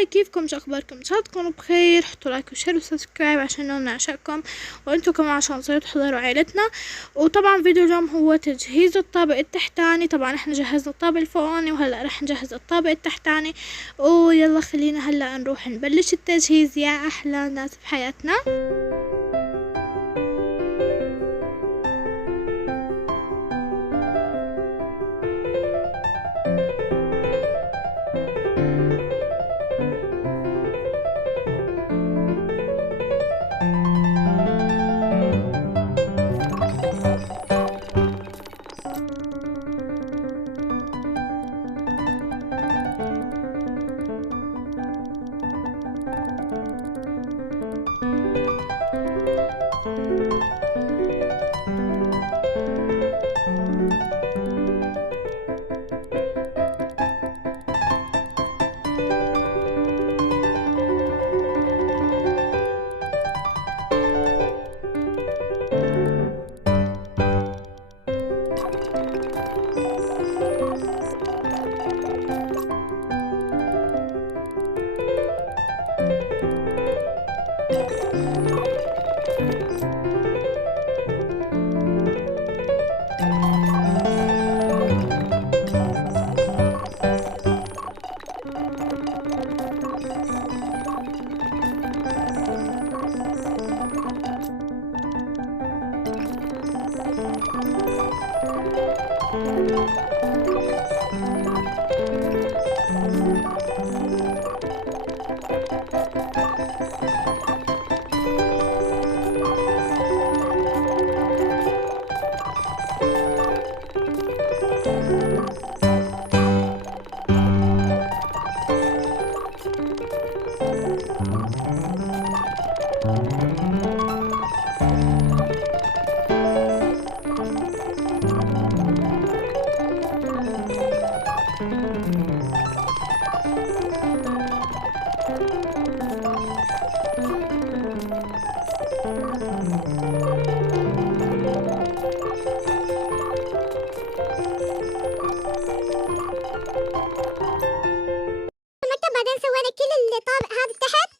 هاي كيفكم؟ شو اخباركم؟ ان شاء الله تكونوا بخير. حطوا لايك وشير وسبسكرايب عشان نعشقكم وانتوا كمان عشان تصيروا تحضروا عيلتنا. وطبعا فيديو اليوم هو تجهيز الطابق التحتاني. طبعا احنا جهزنا الطابق الفوقاني وهلا رح نجهز الطابق التحتاني. ويلا خلينا هلا نروح نبلش التجهيز يا احلى ناس بحياتنا. بعدين سوينا كل الطابق هذا تحت.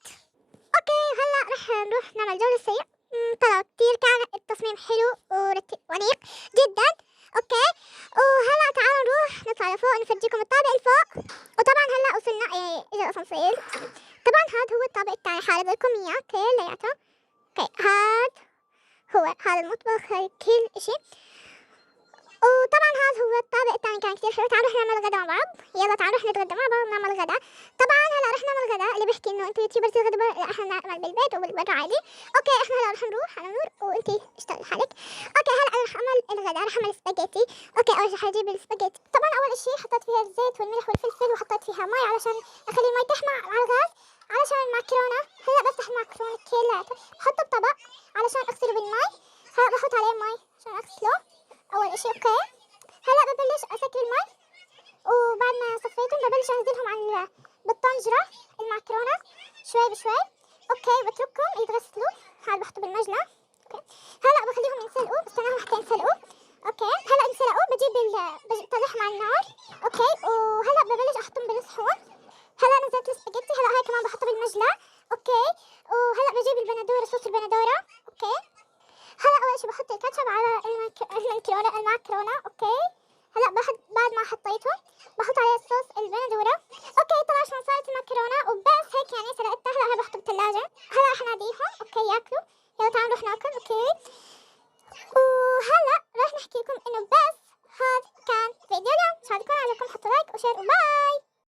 اوكي هلا رح نروح نعمل جولة سريع. طلع كتير كان التصميم حلو ونيق جدا. اوكي وهلا تعالوا نروح نطلع لفوق نفرجيكم الطابق الفوق. وطبعا هلا وصلنا اجى الاسانسير. طبعا هذا هو الطابق الثاني حالة لكم اياه كلياته. اوكي هذا المطبخ، هاي كل اشي. وطبعا هذا هو الطابق الثاني كان كتير حلو. تعالوا نروح نعمل غدا مع بعض. يلا تعالوا نروح نتغدى مع بعض ونعمل غدا. طبعا هلا رح نعمل غدا. اللي بيحكي انه انتوا يوتيوبرز الغدا لا احنا نعمل بالبيت وبالبرا عادي. اوكي احنا هلا رح نروح على نور وانتي اشتغلي حالك. اوكي هلا رح اعمل الغدا. رح اعمل سباجيتي. اوكي اول شي حجيب السباجيتي. طبعا اول اشي حطيت فيها الزيت والملح والفلفل وحطيت فيها مي علشان اخلي المي تحمى على الغاز علشان المعكرونه. هلا بفتح المعكرونه كلياته بحطه بطبق علشان اغسله بالمي. هلا بحط عليه مي عشان اغسله اول اشي. اوكي هلا ببلش اسكر المي وبعد ما صفيتهم ببلش انزلهم على بالطنجرة المعكرونة شوي بشوي. اوكي بتركهم يتغسلوا. هذا بحطه بالمجلة. اوكي هلا بخليهم ينسلقوا. بستناهم حتى ينسلقوا. اوكي هلا انسلقوا بطلعهم على النار. اوكي وهلا ببلش احطهم بالصحون. هلا نزلت السباجيتي. هلا هاي كمان بحطها بالمجلة. اوكي وهلا بجيب البندورة صوص البندورة. اوكي هلا اول شي بحط الكاتشب على المعكرونة. اوكي هلا بعد ما حطيته بحط عليه صوص البندورة. اوكي طلع شلون صارت المعكرونة وبس هيك يعني سلقتها. هلا هي بحطه بالثلاجة. هلا رح ناديهم. اوكي ياكلوا. يلا تعالوا نروح ناكل. اوكي وهلا رح نحكي لكم انه بس هذا كان فيديو اليوم. ان شاء الله يكون عجبكم. حطوا لايك وشير وباي.